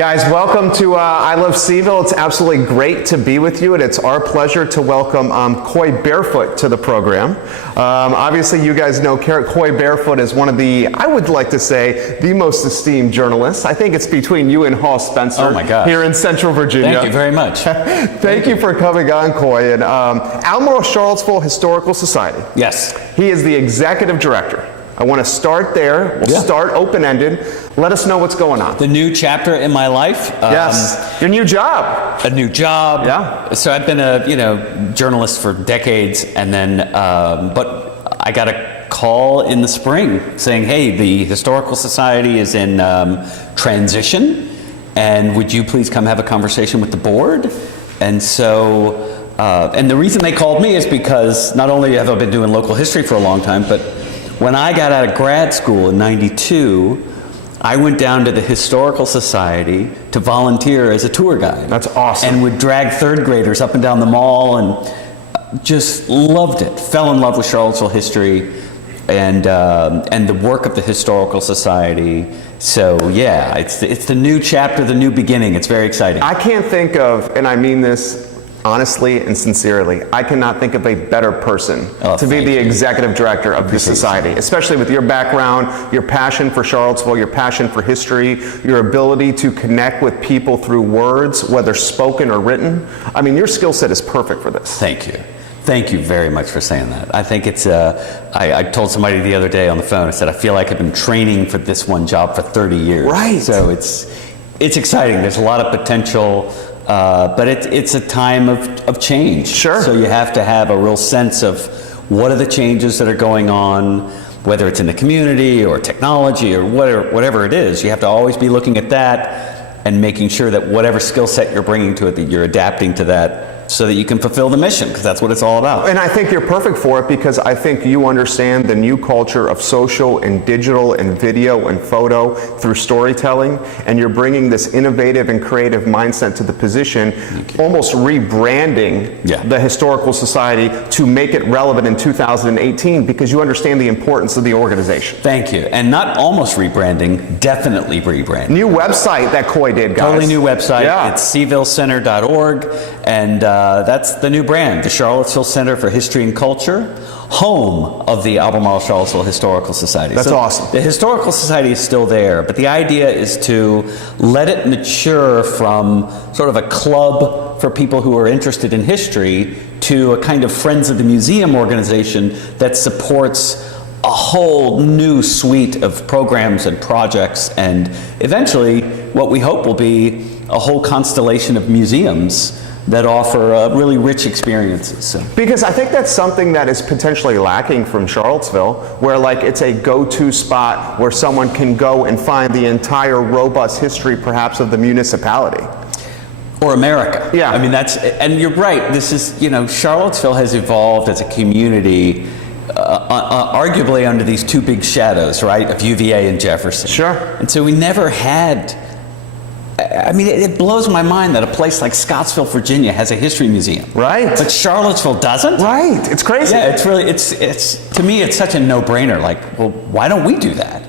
Guys, welcome to I Love CVille. It's absolutely great to be with you, and it's our pleasure to welcome Coy Barefoot to the program. Obviously, you guys know Coy Barefoot is one of the, I would like to say, the most esteemed journalists. I think it's between you and Hall Spencer. Oh my gosh. Here in Central Virginia. Thank you very much. Thank you for coming on, Coy. And Albemarle Charlottesville Historical Society. Yes. He is the executive director. I want to start there. We'll start open-ended. Let us know what's going on. The new chapter in my life. Yes. Your new job. A new job. Yeah. So I've been a journalist for decades, and then but I got a call in the spring saying, "Hey, the Historical Society is in transition, and would you please come have a conversation with the board?" And so, and the reason they called me is because not only have I been doing local history for a long time, but when I got out of grad school in '92, I went down to the Historical Society to volunteer as a tour guide. That's awesome. And would drag third graders up and down the mall, and just loved it. Fell in love with Charlottesville history and the work of the Historical Society. So yeah, it's the new chapter, the new beginning. It's very exciting. I can't think of, and I mean this honestly and sincerely, I cannot think of a better person to be the executive director of this society, especially with your background, your passion for Charlottesville, your passion for history, your ability to connect with people through words, whether spoken or written. I mean, your skill set is perfect for this. Thank you. Thank you very much for saying that. I think it's, I told somebody the other day on the phone, I said, I feel like I've been training for this one job for 30 years. Right. So it's exciting. There's a lot of potential. But it's a time of change. Sure. So you have to have a real sense of what are the changes that are going on, whether it's in the community or technology or whatever it is. You have to always be looking at that and making sure that whatever skill set you're bringing to it, that you're adapting to that so that you can fulfill the mission, because that's what it's all about. And I think you're perfect for it, because I think you understand the new culture of social and digital and video and photo through storytelling, and you're bringing this innovative and creative mindset to the position, almost rebranding the Historical Society to make it relevant in 2018, because you understand the importance of the organization. Thank you. And not almost rebranding, definitely rebranding. New website that Coy did, guys. Totally new website. Yeah. It's cvillecenter.org, and that's the new brand, the Charlottesville Center for History and Culture, home of the Albemarle Charlottesville Historical Society. That's awesome. The Historical Society is still there, but the idea is to let it mature from sort of a club for people who are interested in history to a kind of Friends of the Museum organization that supports a whole new suite of programs and projects, and eventually what we hope will be a whole constellation of museums that offer really rich experiences. So. Because I think that's something that is potentially lacking from Charlottesville, where like it's a go-to spot where someone can go and find the entire robust history perhaps of the municipality. Or America. Yeah. I mean, and you're right, this is, Charlottesville has evolved as a community arguably under these two big shadows, right, of UVA and Jefferson. Sure. And so we never had, I mean, it blows my mind that a place like Scottsville, Virginia has a history museum. Right. But Charlottesville doesn't? Right. It's crazy. Yeah, it's really, to me, it's such a no-brainer. Like, well, why don't we do that?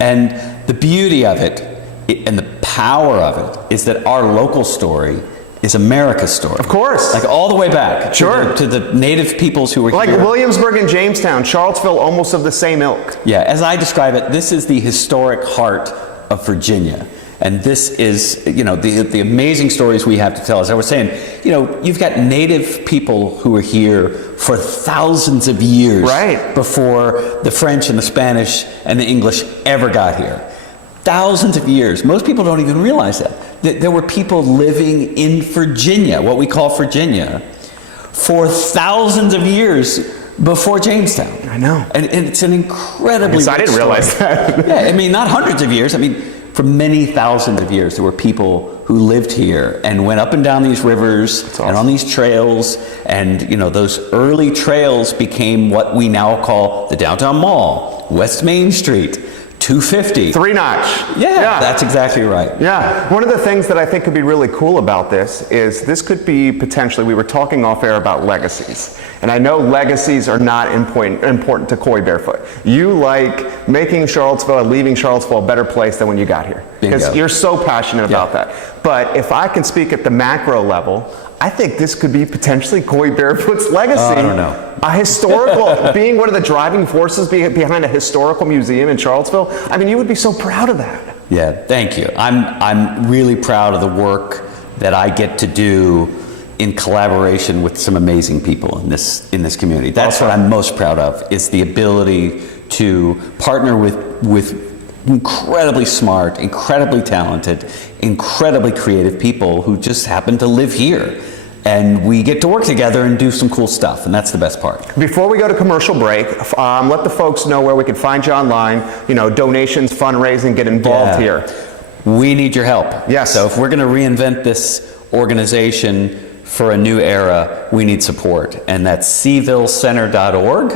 And the beauty of it and the power of it is that our local story is America's story. Of course. Like all the way back. Sure. To the native peoples who were like here. Like Williamsburg and Jamestown, Charlottesville, almost of the same ilk. Yeah, as I describe it, this is the historic heart of Virginia. And this is, the amazing stories we have to tell. As I was saying, you've got native people who were here for thousands of years before the French and the Spanish and the English ever got here. Thousands of years. Most people don't even realize that there were people living in Virginia, what we call Virginia, for thousands of years before Jamestown. I know. And it's an incredibly I didn't realize that. Yeah, I mean, not hundreds of years. I mean, for many thousands of years, there were people who lived here and went up and down these rivers and on these trails. And, those early trails became what we now call the Downtown Mall, West Main Street, 250. 3-notch. Yeah, that's exactly right. Yeah, one of the things that I think could be really cool about this is this could be potentially, we were talking off air about legacies. And I know legacies are not important to Coy Barefoot. You like making Charlottesville and leaving Charlottesville a better place than when you got here. Because you're so passionate about that. But if I can speak at the macro level, I think this could be potentially Coy Barefoot's legacy. I don't know. A historical, being one of the driving forces behind a historical museum in Charlottesville. I mean, you would be so proud of that. Yeah, thank you. I'm really proud of the work that I get to do in collaboration with some amazing people in this community. That's what I'm most proud of, is the ability to partner with incredibly smart, incredibly talented, incredibly creative people who just happen to live here. And we get to work together and do some cool stuff, and that's the best part. Before we go to commercial break, let the folks know where we can find you online, donations, fundraising, get involved here. We need your help. Yes. So if we're going to reinvent this organization for a new era, we need support, and that's CVilleCenter.org.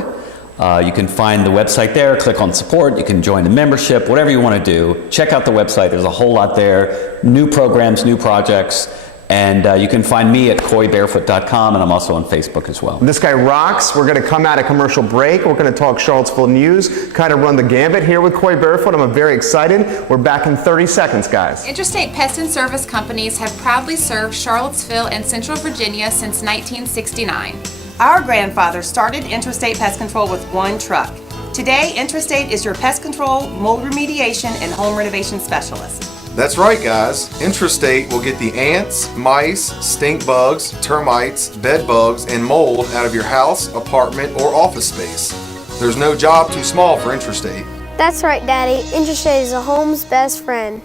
You can find the website there, click on support, you can join the membership, whatever you want to do. Check out the website, there's a whole lot there. New programs, new projects. And you can find me at CoyBarefoot.com, and I'm also on Facebook as well. This guy rocks. We're going to come out of commercial break. We're going to talk Charlottesville news, kind of run the gambit here with Coy Barefoot. I'm very excited. We're back in 30 seconds, guys. Interstate Pest and Service Companies have proudly served Charlottesville and Central Virginia since 1969. Our grandfathers started Interstate Pest Control with one truck. Today, Interstate is your pest control, mold remediation, and home renovation specialist. That's right, guys. Intrastate will get the ants, mice, stink bugs, termites, bed bugs, and mold out of your house, apartment, or office space. There's no job too small for Intrastate. That's right, Daddy. Interstate is a home's best friend.